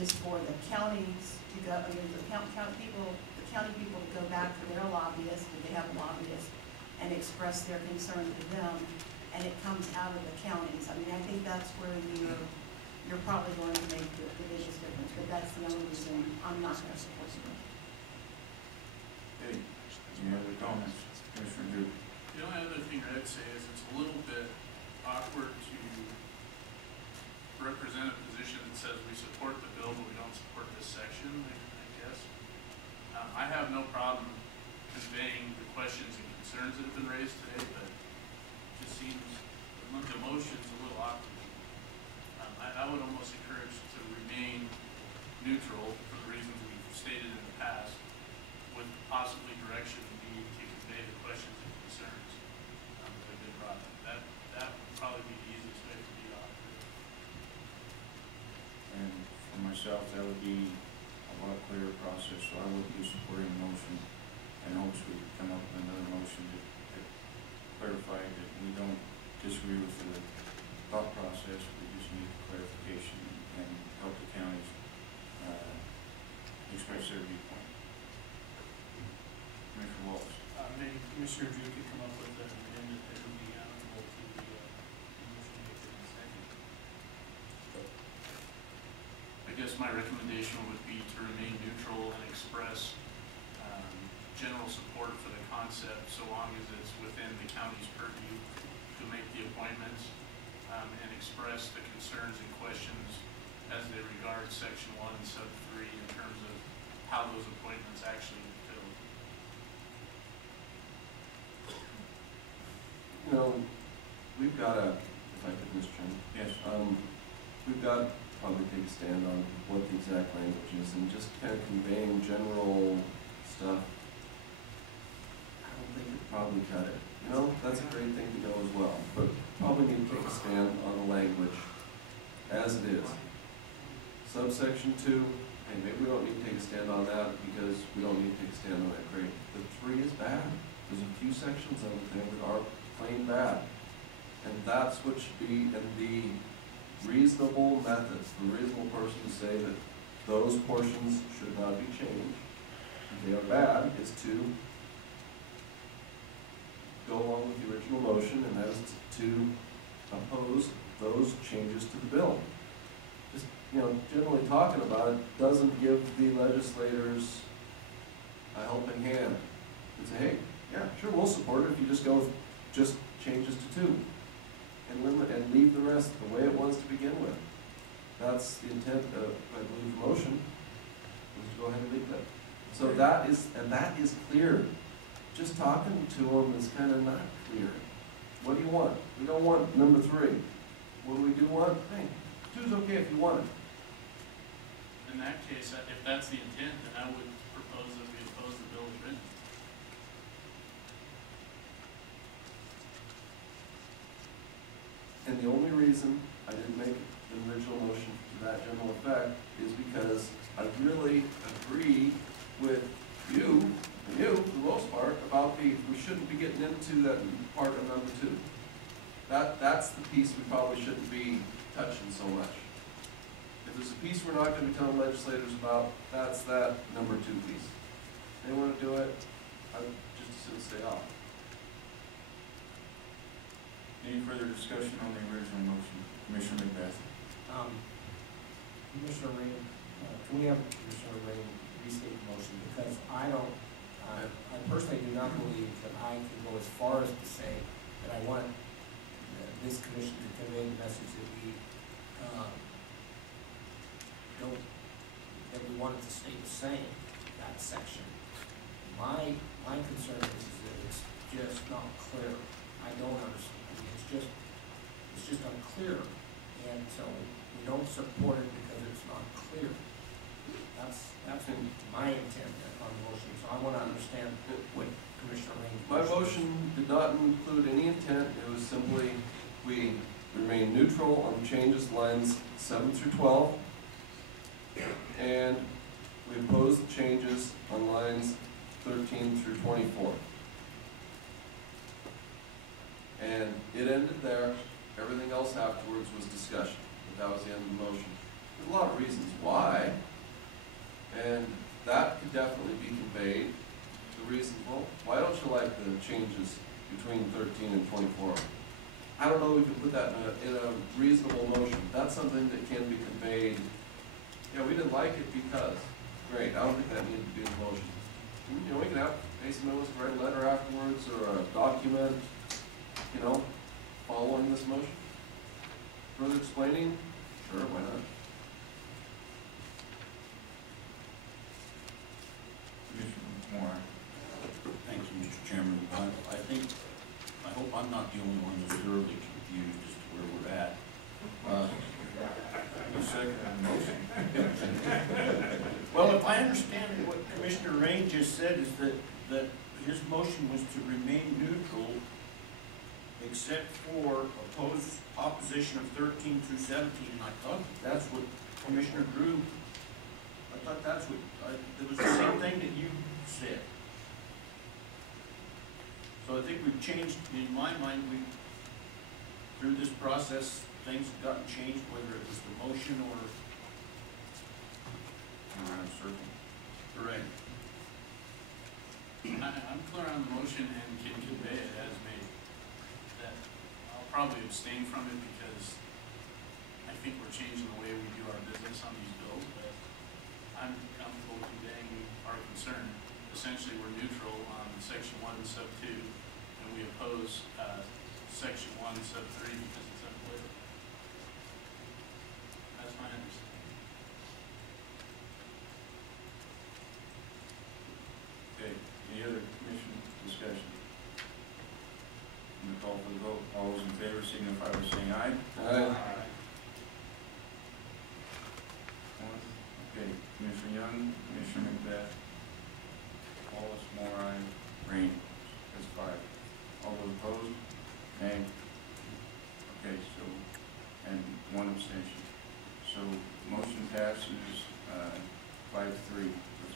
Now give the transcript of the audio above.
is for the counties to go, I mean, the county people to go back to their lobbyists, if they have lobbyists, and express their concern to them, and it comes out of the counties. I mean, I think that's where you're probably going to make the biggest difference, but that's the only reason I'm not going to support it. Okay, any other comments? Commissioner Duke. The only other thing I'd say is it's a little bit awkward to represent a position that says we support the bill, but we don't support this section, I guess. I have no problem conveying the questions and concerns that have been raised today, but it just seems the motion's a little awkward. I would almost encourage to remain neutral for the reasons we've stated in the past, with possibly direction need to convey the questions and concerns that have been brought up. That would probably be the easiest way to be operative. And for myself, that would be a lot clearer process, so I would be supporting the motion and hopes we come up with another motion to clarify that we don't disagree with the thought process, we just need clarification and help the counties express their viewpoint. Commissioner Wallace. Maybe Commissioner Drew could come up with an amendment that would be applicable to the motion maker in a second. I guess my recommendation would be to remain neutral and express general support for the concept so long as it's within the county's purview to make the appointments, and express the concerns and questions as they regard Section 1 and Sub 3 in terms of how those appointments actually get filled. You know, we've got to, if I could, Mr. Chairman. Yes. We've got to probably take a stand on what the exact language is, and just kind of conveying general stuff. I don't think it probably cut it. You know, that's a great thing to go as well, but probably need to take a stand on the language as it is. Subsection 2, and maybe we don't need to take a stand on that because we don't need to take a stand on that. Great. The 3 is bad. There's a few sections of it that are plain bad, and that's what should be in the reasonable methods. The reasonable person to say that those portions should not be changed. If they are bad, is to go along with the original motion, and that is to oppose those changes to the bill. Just, you know, generally talking about it doesn't give the legislators a helping hand. And say, hey, yeah, sure, we'll support it if you just go with just changes to 2 and limit and leave the rest the way it was to begin with. That's the intent of, I believe, the motion, was to go ahead and leave that. So that is clear. Just talking to them is kind of not clear. What do you want? We don't want number 3. What do we do want? Hey, 2 is okay if you want it. In that case, if that's the intent, then I would propose that we oppose the bill as written. And the only reason I didn't make the original motion to that general effect is because I really agree with you, and you, for the most part, about we shouldn't be getting into that part of number 2. That's the piece we probably shouldn't be touching so much. If there's a piece we're not going to be telling legislators about, that's that number 2 piece. They want to do it, I would just as soon stay off. Any further discussion on the original motion? Commissioner McBeth. Commissioner Rain, can we have Commissioner Rain restate the motion? Because I personally do not believe that I can go as far as to say that I want this commission to convey the message that we want it to stay the same, that section. My concern is that it's just not clear. I don't understand. It's just unclear, and so we don't support it because it's not clear. That's my intent on the motion. So I want to understand what Commissioner Rain's My motion did not include any intent. It was simply we remain neutral on the changes lines 7 through 12, and we oppose the changes on lines 13 through 24. And it ended there. Everything else afterwards was discussion. But that was the end of the motion. There's a lot of reasons why. could definitely be conveyed, the reasonable. Why don't you like the changes between 13 and 24? I don't know, we can put that in a reasonable motion. That's something that can be conveyed. Yeah, we didn't like it because, great, I don't think that needed to be in the motion. You know, we can have, basically, write a letter afterwards or a document, you know, following this motion. Further explaining? Sure, why not? Commissioner Moore. Thank you, Mr. Chairman. I hope I'm not the only one that's thoroughly confused as to where we're at. You second the motion. Well, if I understand what Commissioner Rain just said, is that his motion was to remain neutral except for opposition of 13 through 17, and I thought that's what Commissioner Drew, it was the same thing that you said. So I think we've changed, in my mind, through this process, things have gotten changed, whether it was the motion or. Around a circle. Correct. I'm clear on the motion and can convey it as made. That I'll probably abstain from it because I think we're changing the way we do our business on these bills, but I'm comfortable conveying our concern. Essentially, we're neutral on section 1 sub 2, and we oppose section 1 sub 3 because it's unclear. That's my understanding. Okay, any other commission discussion? I'm gonna call for the vote. All those in favor signify by saying aye. Aye. Okay, Commissioner Young, Commissioner Macbeth, Wallace, Moore, aye, Rain. That's 5. All those opposed? Nay. Okay, so, and 1 abstention. So, motion passes 5-3 with